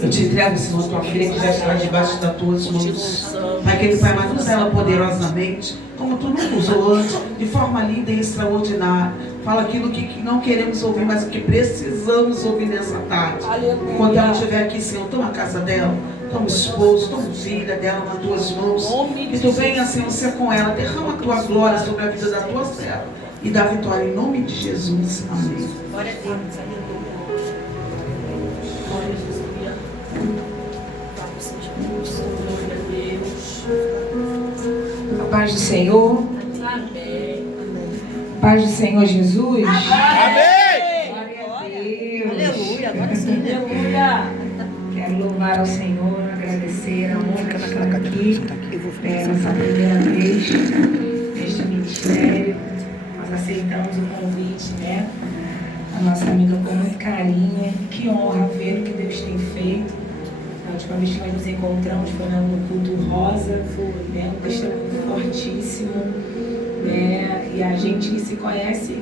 Eu te entrego, Senhor, tua filha que já está debaixo das tuas mãos. Pai querido, Pai amado, usa ela poderosamente, como tu nunca usou antes, de forma linda e extraordinária. Fala aquilo que não queremos ouvir, mas o que precisamos ouvir nessa tarde. Quando ela estiver aqui, Senhor, toma a casa dela, toma o esposo, toma a filha dela nas tuas mãos. Que tu venha, Senhor, ser com ela. Derrama a tua glória sobre a vida da tua serva e dá vitória em nome de Jesus. Amém. Glória a Deus. A paz do Senhor. Amém. Paz do Senhor Jesus. Amém. Glória a Deus. Aleluia. Agora sim. Aleluia. Quero louvar ao Senhor, agradecer a honra de estar aqui. Nossa primeira vez neste ministério. Nós aceitamos o convite, né? A nossa amiga com muito carinho. Que honra ver o que Deus tem feito. A última vez que nós nos encontramos foi no culto Rosa, né? Um testemunho fortíssimo, né? E a gente se conhece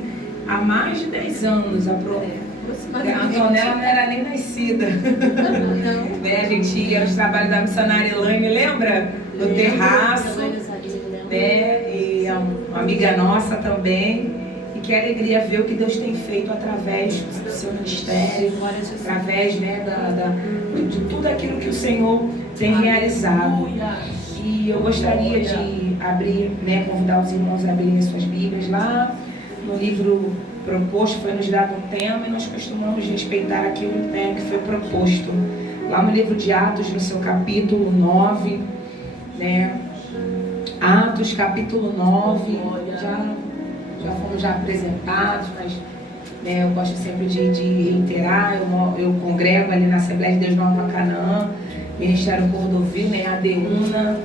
há mais de 10 anos. A Antonella não era nem nascida. Né? A gente ia aos trabalhos da missionária Elaine, lembra? No terraço, né? E uma amiga nossa também. E que alegria ver o que Deus tem feito através do seu ministério, através, né, de tudo aquilo que o Senhor tem realizado. E eu gostaria de abrir, né, convidar os irmãos a abrirem suas Bíblias lá no livro proposto. Foi nos dado um tema e nós costumamos respeitar aquilo, né, que foi proposto. Lá no livro de Atos, no seu capítulo 9, né, Atos capítulo 9, já fomos apresentados, mas, né, eu gosto sempre de reiterar. Eu congrego ali na Assembleia de Deus Nova Canaã, Ministério Cordovil, né, ADUNA,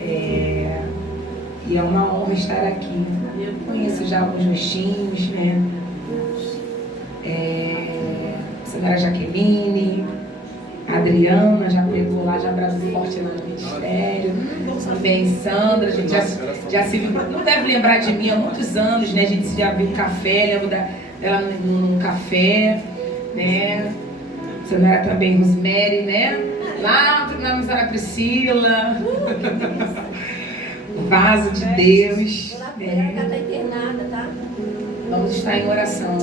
e é uma honra estar aqui. Eu conheço já alguns rostinhos, né, a senhora Jaqueline, a Adriana já pegou lá, já abraçou forte lá no ministério. Também Sandra, a gente já se viu, não deve lembrar de mim há muitos anos, né? A gente já viu café, lembro dela num café, né? A senhora também Rosemary, né? Lá na Missionária Priscila, o vaso de Deus. Ela está internada, tá? Vamos estar em oração.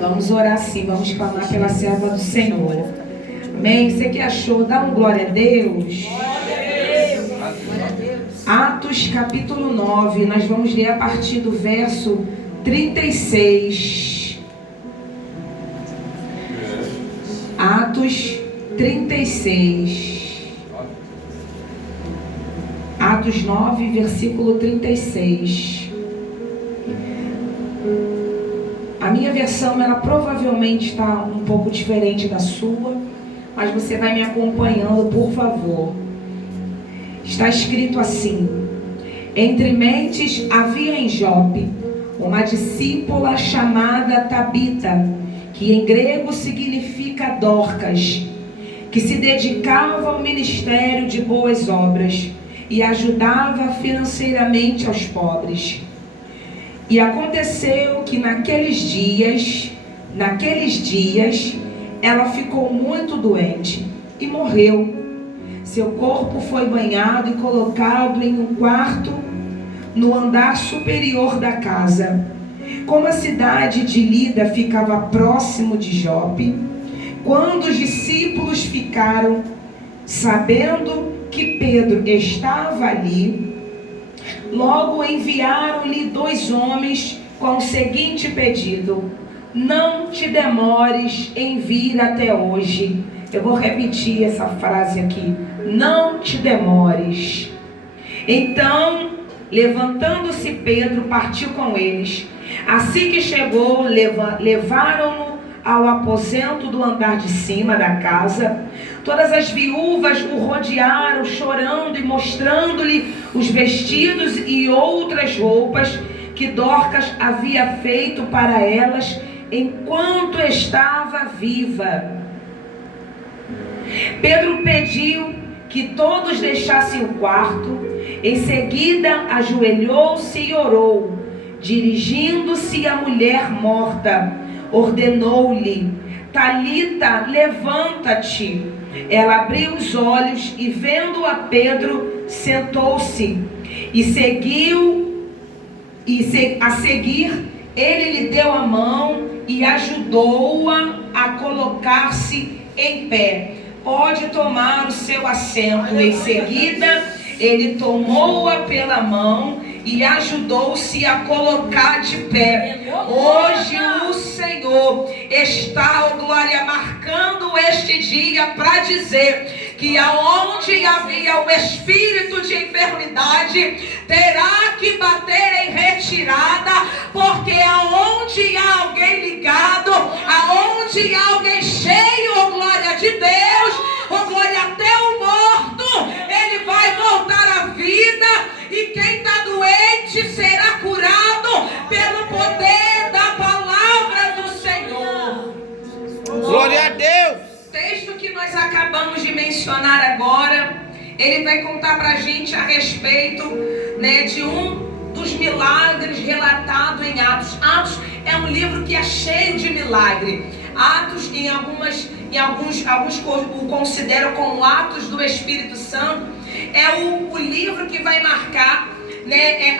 Vamos orar sim, vamos clamar pela serva do Senhor. Amém? Você que achou, dá um glória a Deus. Atos capítulo 9, nós vamos ler a partir do verso 36. Atos 36. Atos 9, versículo 36. A minha versão, ela provavelmente está um pouco diferente da sua, mas você vai me acompanhando, por favor. Está escrito assim: entre mentes havia em Jope uma discípula chamada Tabita, que em grego significa Dorcas, que se dedicava ao ministério de boas obras e ajudava financeiramente aos pobres. E aconteceu que naqueles dias, ela ficou muito doente e morreu. Seu corpo foi banhado e colocado em um quarto no andar superior da casa. Como a cidade de Lida ficava próximo de Jope, quando os discípulos ficaram sabendo que Pedro estava ali, logo enviaram-lhe 2 homens com o seguinte pedido: não te demores em vir até hoje. Eu vou repetir essa frase aqui: não te demores. Então, levantando-se Pedro, partiu com eles. Assim que chegou, levaram-no ao aposento do andar de cima da casa. Todas as viúvas o rodearam, chorando e mostrando-lhe os vestidos e outras roupas que Dorcas havia feito para elas enquanto estava viva. Pedro pediu que todos deixassem o quarto. Em seguida, ajoelhou-se e orou, dirigindo-se à mulher morta: ordenou-lhe: Talita, levanta-te. Ela abriu os olhos e, vendo a Pedro, sentou-se e a seguir, ele lhe deu a mão e ajudou-a a colocar-se em pé. Pode tomar o seu assento. Em seguida, ele tomou-a pela mão e ajudou-se a colocar de pé. Hoje o Senhor está, ó glória, marcando este dia para dizer que aonde havia o espírito de enfermidade, terá que bater em retirada, porque aonde há alguém ligado, aonde há alguém cheio, ó glória de Deus, ó glória, até o morto, ele vai voltar à vida, e quem está doente será curado pelo poder da palavra do Senhor. Glória a Deus. O texto que nós acabamos de mencionar agora, ele vai contar para a gente a respeito, né, de um dos milagres relatado em Atos. Atos é um livro que é cheio de milagre. Atos, em alguns o consideram como Atos do Espírito Santo. É o livro que vai marcar, né,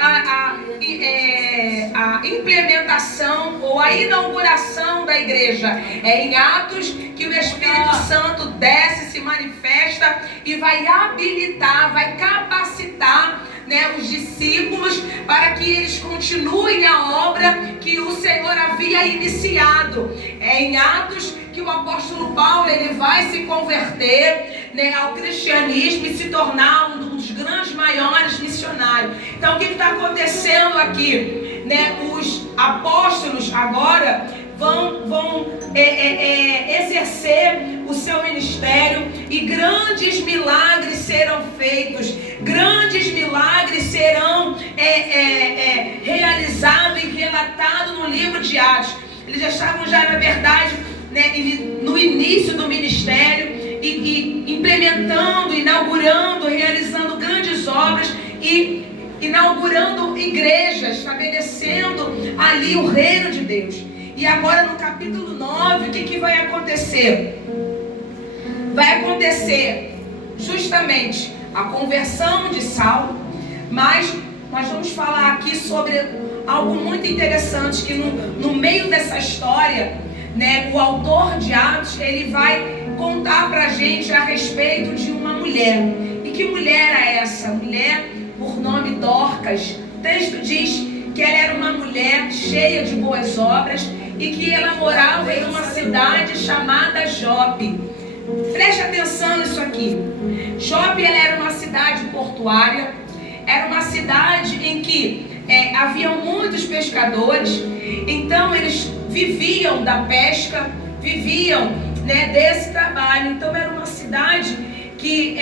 a implementação ou a inauguração da igreja. É em Atos que o Espírito Santo desce, se manifesta e vai habilitar, vai capacitar, né, os discípulos para que eles continuem a obra que o Senhor havia iniciado. É em Atos que o apóstolo Paulo ele vai se converter, né, ao cristianismo e se tornar um dos grandes maiores missionários. Então o que está acontecendo aqui? Né, os apóstolos agora vão exercer o seu ministério e grandes milagres serão feitos, grandes milagres serão realizados e relatados no livro de Atos. Eles já estavam na verdade, né, no início do ministério e implementando, inaugurando, realizando grandes obras e inaugurando igrejas, estabelecendo ali o reino de Deus. E agora no capítulo 9, o que vai acontecer? Vai acontecer justamente a conversão de Saulo, mas nós vamos falar aqui sobre algo muito interessante, que no meio dessa história, né, o autor de Atos, ele vai contar pra gente a respeito de uma mulher. E que mulher é essa? Mulher por nome Dorcas. O texto diz que ela era uma mulher cheia de boas obras e que ela morava em uma cidade chamada Jope. Preste atenção nisso aqui. Jope, ela era uma cidade portuária, era uma cidade em que haviam muitos pescadores, então eles viviam da pesca, viviam, né, desse trabalho. Então era uma cidade que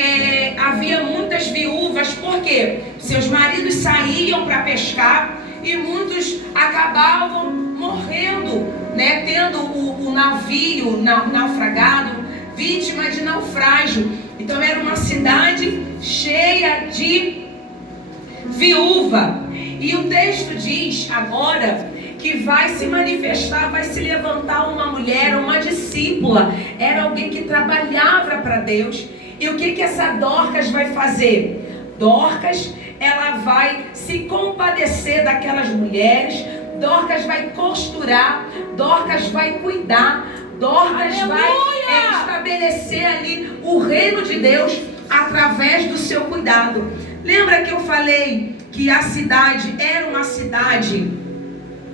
havia muitas viúvas, porque seus maridos saíam para pescar e muitos acabavam morrendo, né, tendo o navio naufragado, vítima de naufrágio. Então era uma cidade cheia de viúva. E o texto diz agora que vai se manifestar, vai se levantar uma mulher, uma discípula. Era alguém que trabalhava para Deus. E o que essa Dorcas vai fazer? Dorcas, ela vai se compadecer daquelas mulheres. Dorcas vai costurar. Dorcas vai cuidar. Dorcas vai estabelecer ali o reino de Deus através do seu cuidado. Lembra que eu falei que a cidade era uma cidade...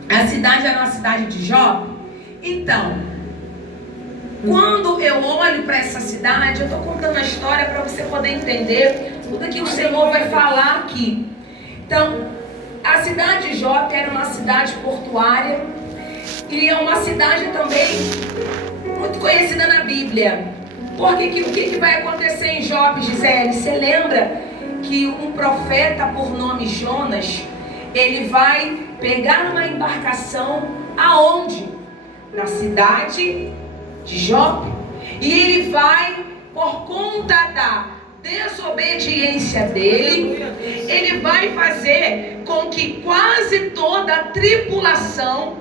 A cidade era uma cidade de Jó? Então, quando eu olho para essa cidade, eu estou contando a história para você poder entender tudo que o Senhor vai falar aqui. Então, a cidade de Jó era uma cidade portuária e é uma cidade também muito conhecida na Bíblia. Porque o que vai acontecer em Jó, Gisele? Você lembra que um profeta por nome Jonas, ele vai pegar uma embarcação aonde? Na cidade de Jope. E ele vai, por conta da desobediência dele, ele vai fazer com que quase toda a tripulação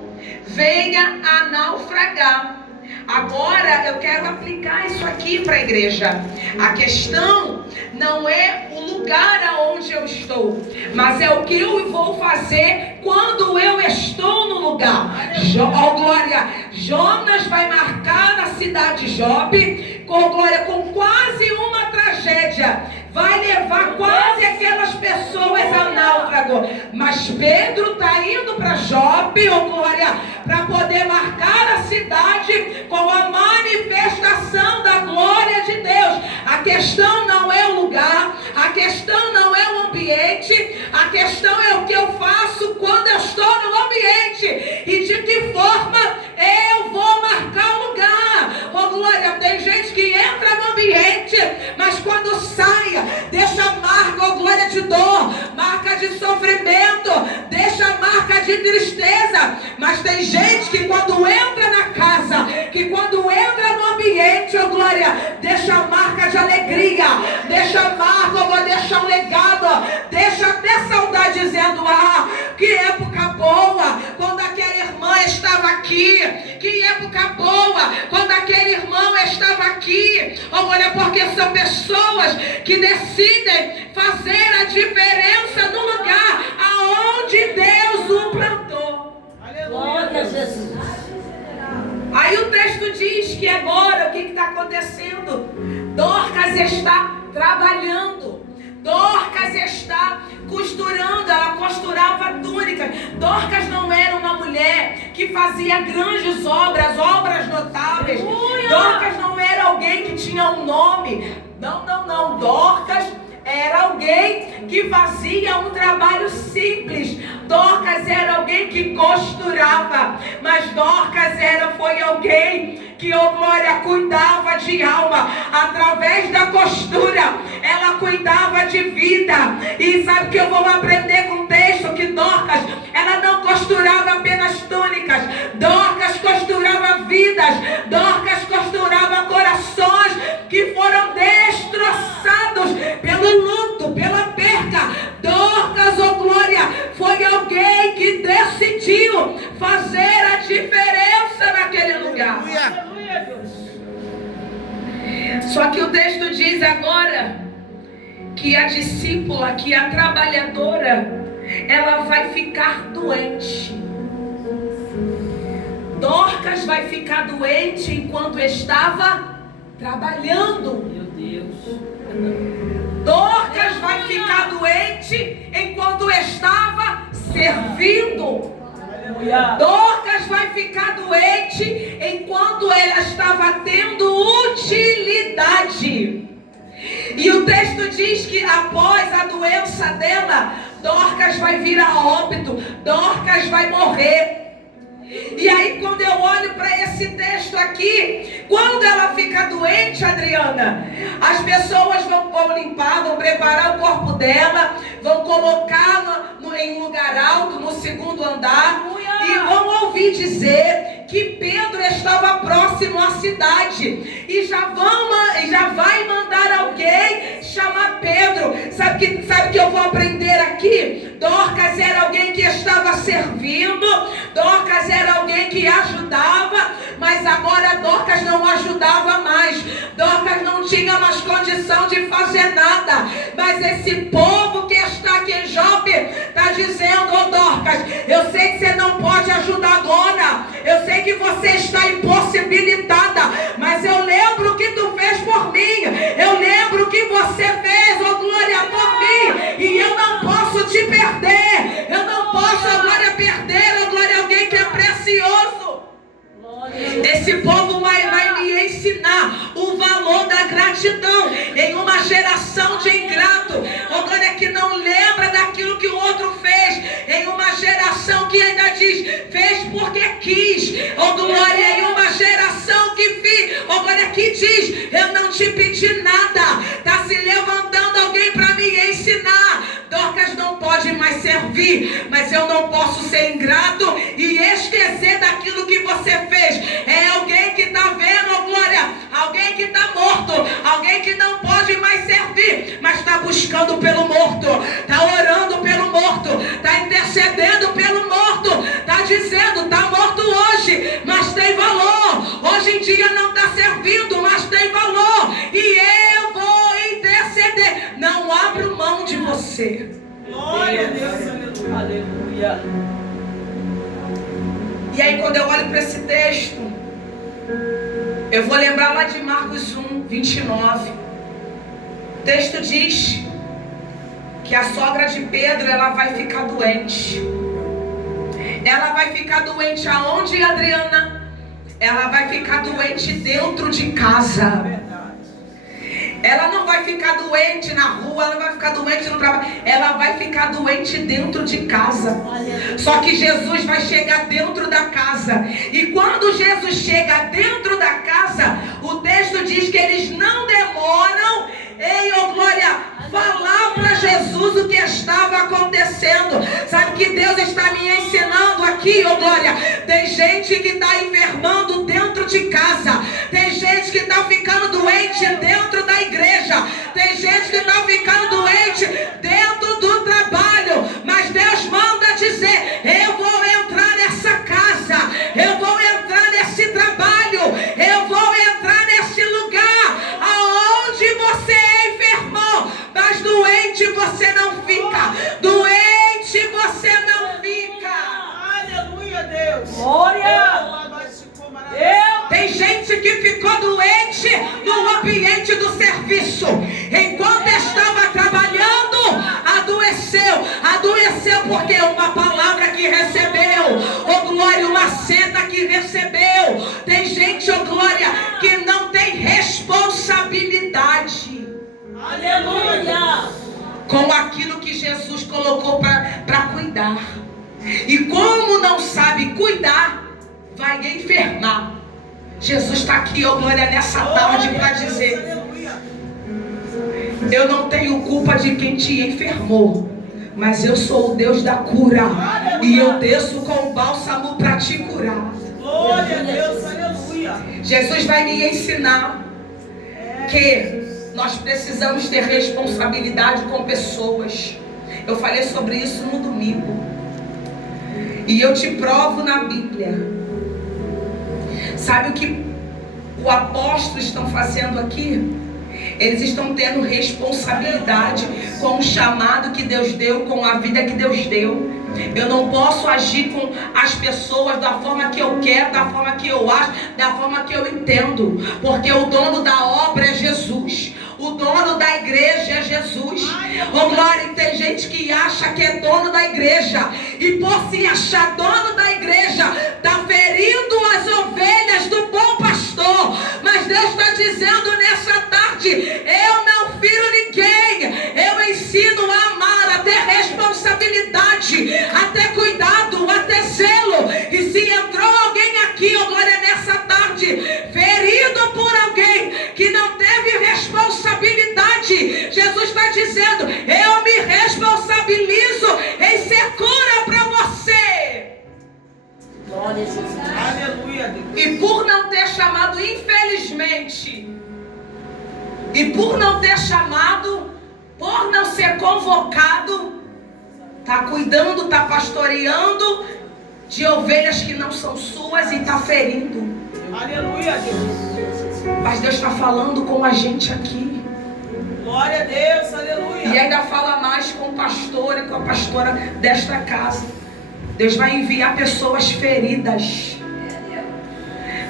venha a naufragar. Agora eu quero aplicar isso aqui para a igreja. A questão não é o lugar aonde eu estou, mas é o que eu vou fazer quando eu estou no lugar. Oh, glória! Jonas vai marcar na cidade Jope, com glória, com quase uma tragédia. Vai levar quase aquelas pessoas a náufrago. Mas Pedro está indo para Jope, oh glória, para poder marcar a cidade com a manifestação da glória de Deus. A questão não é o lugar, a questão não é o ambiente, a questão é o que eu faço quando eu estou no ambiente e de que forma eu vou marcar o lugar. Oh glória, tem gente que entra no ambiente, mas quando sai, deixa marca, oh glória, de dor, marca de sofrimento, deixa marca de tristeza. Mas tem gente que quando entra na casa, que quando entra no ambiente, oh glória, deixa marca de alegria, deixa marca, oh glória, deixa um legado, deixa até saudade dizendo: ah, que época boa, quando aquela irmã estava aqui, que época boa, quando aquele irmão estava aqui. Oh glória, porque são pessoas que decidem fazer a diferença no lugar aonde Deus o plantou. Glória a Jesus. Aí o texto diz que agora o que está acontecendo? Dorcas está trabalhando. Dorcas está costurando, ela costurava túnicas. Dorcas não era uma mulher que fazia grandes obras, obras notáveis. Dorcas não era alguém que tinha um nome. Não. Dorcas era alguém que fazia um trabalho simples. Dorcas era alguém que costurava. Mas Dorcas foi alguém que, oh glória, cuidava de alma. Através da costura, ela cuidava de vida. E sabe que eu vou aprender com o texto? Que Dorcas, ela não costurava apenas túnicas. Dorcas costurava vidas. Dorcas costurava corações que foram destroçados pelo luto, pela perca. Dorcas, oh glória, foi alguém que decidiu fazer a diferença naquele lugar. Só que o texto diz agora que a discípula, que a trabalhadora, ela vai ficar doente. Dorcas vai ficar doente enquanto estava trabalhando. Meu Deus. Dorcas vai ficar doente enquanto estava servindo. Dorcas vai ficar doente enquanto ela estava tendo utilidade. E o texto diz que após a doença dela, Dorcas vai vir a óbito, Dorcas vai morrer. E aí quando eu olho para esse texto aqui, quando ela fica doente, Adriana, as pessoas vão limpar, vão preparar o corpo dela, vão colocá-la em um lugar alto, no segundo andar, e vão ouvir dizer que Pedro estava próximo à cidade, e já vai mandar alguém chamar Pedro. Sabe que eu vou aprender aqui? Dorcas era alguém que estava servindo, Dorcas era alguém que ajudava, mas agora Dorcas não ajudava mais. Dorcas não tinha mais condição de fazer nada. Mas esse povo que está aqui em Jope está dizendo: ô Dorcas, eu sei que você não pode ajudar agora, eu sei que você está impossibilitada, mas eu lembro o que tu fez por mim, eu lembro o que você fez, ô glória, por mim, e eu não posso te perder, eu não posso agora perder, ô glória, alguém que é precioso. Esse povo vai me ensinar o valor da gratidão em uma geração de ingrato, ô glória, que não lembra daquilo que o outro fez, em uma geração que ainda diz, fez porque quis, ô glória, em uma geração ô glória, que diz, eu não te pedi nada, está se levantando alguém para me ensinar. Dorcas não pode mais servir, mas eu não posso ser ingrato e esquecer daquilo que você fez. É alguém que está vendo, oh glória, alguém que está morto, alguém que não pode mais servir, mas está buscando pelo morto, está orando pelo morto, está intercedendo pelo morto, está dizendo, está morto você. Glória a Deus, aleluia. E aí quando eu olho para esse texto, eu vou lembrar lá de Marcos 1, 29. O texto diz que a sogra de Pedro, ela vai ficar doente. Ela vai ficar doente aonde, Adriana? Ela vai ficar doente dentro de casa. Ela não vai ficar doente na rua, ela não vai ficar doente no trabalho. Ela vai ficar doente dentro de casa. Só que Jesus vai chegar dentro da casa. E quando Jesus chega dentro da casa, o texto diz que eles não demoram em, oh glória, falar para Jesus o que estava acontecendo. Sabe que Deus está me ensinando aqui, oh glória? Tem gente que está enfermando dentro de casa. Tem gente que está ficando doente dentro da igreja. Tem gente que está ficando doente dentro do trabalho. Mas Deus manda dizer: eu vou entrar nessa casa, eu vou entrar nesse trabalho, eu vou entrar nesse lugar aonde você enfermou. Mas doente você não fica. Doente você não fica. Aleluia, Deus. Glória. Tem gente que ficou doente no ambiente do serviço. Enquanto estava trabalhando, adoeceu. Adoeceu porque uma palavra que recebeu, oh glória, uma seta que recebeu. Tem gente, oh glória, que não tem responsabilidade. Aleluia. Com aquilo que Jesus colocou para cuidar. E como não sabe cuidar, vai enfermar. Jesus está aqui, oh glória, nessa tarde para dizer: eu não tenho culpa de quem te enfermou, mas eu sou o Deus da cura. E eu desço com o bálsamo para te curar. Glória a Deus, aleluia. Jesus vai me ensinar que nós precisamos ter responsabilidade com pessoas. Eu falei sobre isso no domingo. E eu te provo na Bíblia. Sabe o que os apóstolos estão fazendo aqui? Eles estão tendo responsabilidade com o chamado que Deus deu, com a vida que Deus deu. Eu não posso agir com as pessoas da forma que eu quero, da forma que eu acho, da forma que eu entendo. Porque o dono da obra é Jesus. O dono da igreja é Jesus. Oh glória, tem gente que acha que é dono da igreja. E por se achar dono da igreja, está ferindo as ovelhas do bom pastor. Mas Deus está dizendo nessa tarde: eu não firo ninguém. Eu ensino a amar, a ter responsabilidade, a ter cuidado, a ter zelo. E se entrou alguém aqui, oh glória, nessa tarde, ferido por alguém que não teve responsabilidade, Jesus está dizendo: eu me responsabilizo em ser cura para você. Glória a Jesus. Aleluia, Deus. E por não ter chamado, infelizmente, e por não ter chamado, por não ser convocado, está cuidando, está pastoreando de ovelhas que não são suas e está ferindo. Aleluia, Deus. Mas Deus está falando com a gente aqui. Glória a Deus, aleluia. E ainda fala mais com o pastor e com a pastora desta casa. Deus vai enviar pessoas feridas.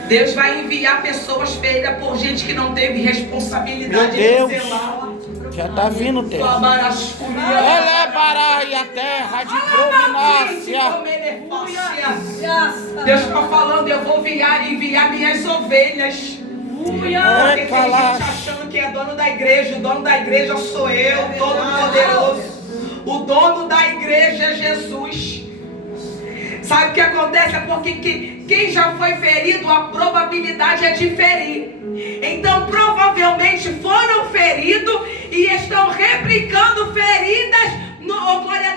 Deus vai enviar pessoas feridas por gente que não teve responsabilidade Meu de Deus. zelar. Já está vindo o tempo. Ela é para a terra de providência. Deus está falando: eu vou enviar minhas ovelhas. Porque tem gente achando que é dono da igreja. O dono da igreja sou eu, todo poderoso. O dono da igreja é Jesus. Sabe o que acontece? É porque quem já foi ferido, a probabilidade é de ferir. Então provavelmente foram feridos e estão replicando feridas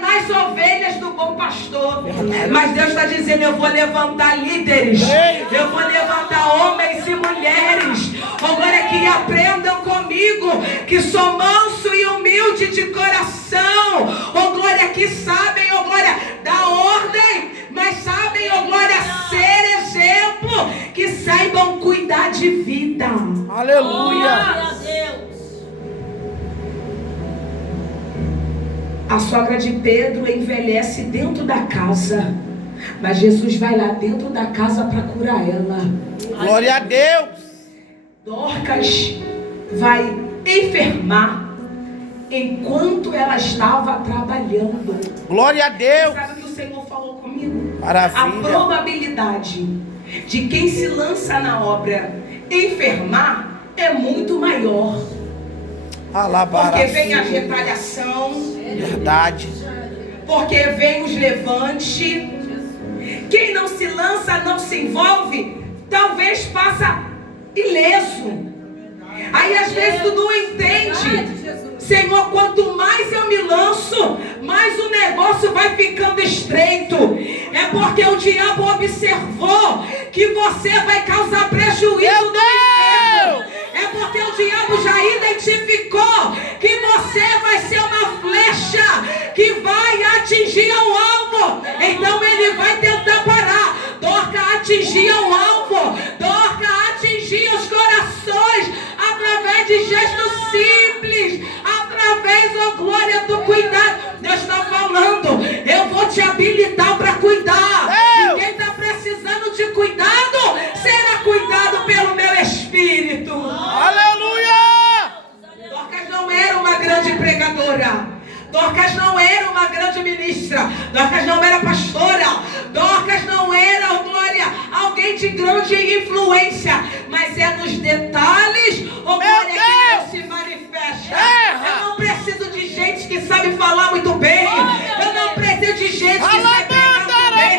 nas ovelhas do bom pastor. Mas Deus está dizendo: eu vou levantar líderes, eu vou levantar homens e mulheres, glória, que aprendam comigo, que sou manso e humilde de coração, glória, que sabem, glória, dar ordem, mas sabem, glória, ser exemplo, que saibam cuidar de vida. Aleluia. Glória a Deus. A sogra de Pedro envelhece dentro da casa, mas Jesus vai lá dentro da casa para curar ela. Glória a Deus. Dorcas vai enfermar enquanto ela estava trabalhando. Glória a Deus. Sabe o que o Senhor falou comigo? Maravilha. A probabilidade de quem se lança na obra enfermar é muito maior. Porque vem a retaliação. Verdade. Porque vem os levantes. Quem não se lança, não se envolve, talvez passa ileso. Aí às vezes tu não entende. Senhor, quanto mais eu me lanço, mais o negócio vai ficando estreito. É porque o diabo observou que você vai causar prejuízo no inferno. É porque o diabo já identificou que você vai ser uma flecha que vai atingir o alvo. Então ele vai tentar parar. Dorcas atingir o alvo. Dorcas atingir os corações através de gestos simples, através, oh glória, do cuidado. Deus está falando, eu vou te habilitar para cuidar. E quem está precisando de cuidado, será cuidado pelo meu Espírito. Aleluia! Dorcas não era uma grande pregadora. Dorcas não era uma grande ministra. Dorcas não era pastora. Dorcas não era, oh glória, alguém de grande influência. Mas é nos detalhes, oh glória, que Deus se manifesta. Eu não preciso de gente que sabe falar muito bem. Eu não preciso de gente que sabe pregar muito bem.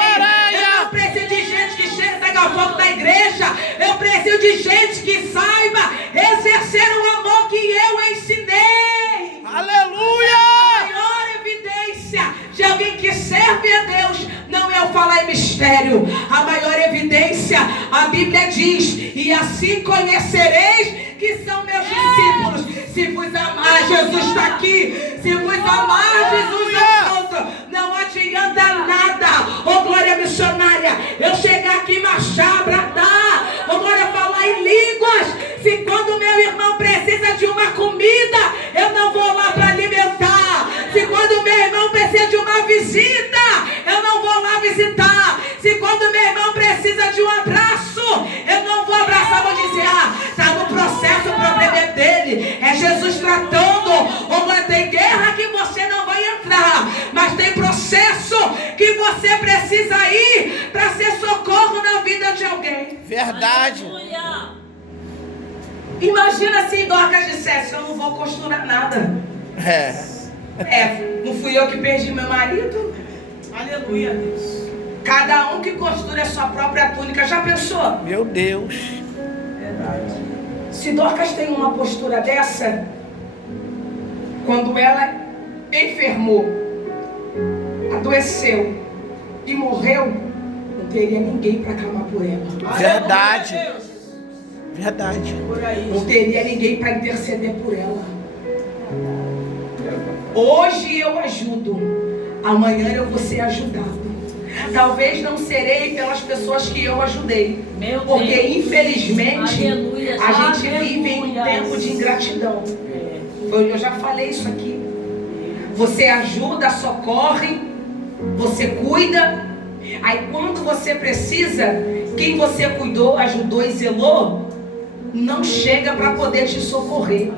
Eu não preciso de gente que chega e pega fogo da igreja. Eu preciso de gente que saiba exercer o amor que eu ensinei. Aleluia! A maior evidência de alguém que serve a Deus não é o falar em mistério. A maior evidência, a Bíblia diz: e assim conhecereis que são meus discípulos. Se vos amar, Jesus está aqui. Se vos amar, Jesus não conta. Não adianta nada, oh glória missionária, eu chegar aqui, marchar, bradar, oh glória, falar em línguas, se quando meu irmão precisa de uma comida, eu não vou lá para alimentar. Se quando meu irmão precisa de uma visita, eu não vou lá visitar. Se quando meu irmão precisa de um abraço, eu não vou abraçar, vou dizer: está no processo, o problema é dele. É Jesus tratando. Ou tem guerra que você não vai entrar, mas tem processo que você precisa ir para ser socorro na vida de alguém. Verdade. Imagina se Dorcas dissesse: eu não vou costurar nada. Não fui eu que perdi meu marido. Aleluia, Deus. Cada um que costura a sua própria túnica. Já pensou? Meu Deus. Verdade. Se Dorcas tem uma postura dessa, quando ela enfermou, adoeceu e morreu, não teria ninguém para clamar por ela. Verdade. Verdade. Não teria ninguém para interceder por ela. Hoje eu ajudo, amanhã eu vou ser ajudado. Talvez não serei pelas pessoas que eu ajudei, porque infelizmente a gente vive em um tempo de ingratidão. Eu já falei isso aqui. Você ajuda, socorre, você cuida. Aí quando você precisa, quem você cuidou, ajudou e zelou, não chega para poder te socorrer.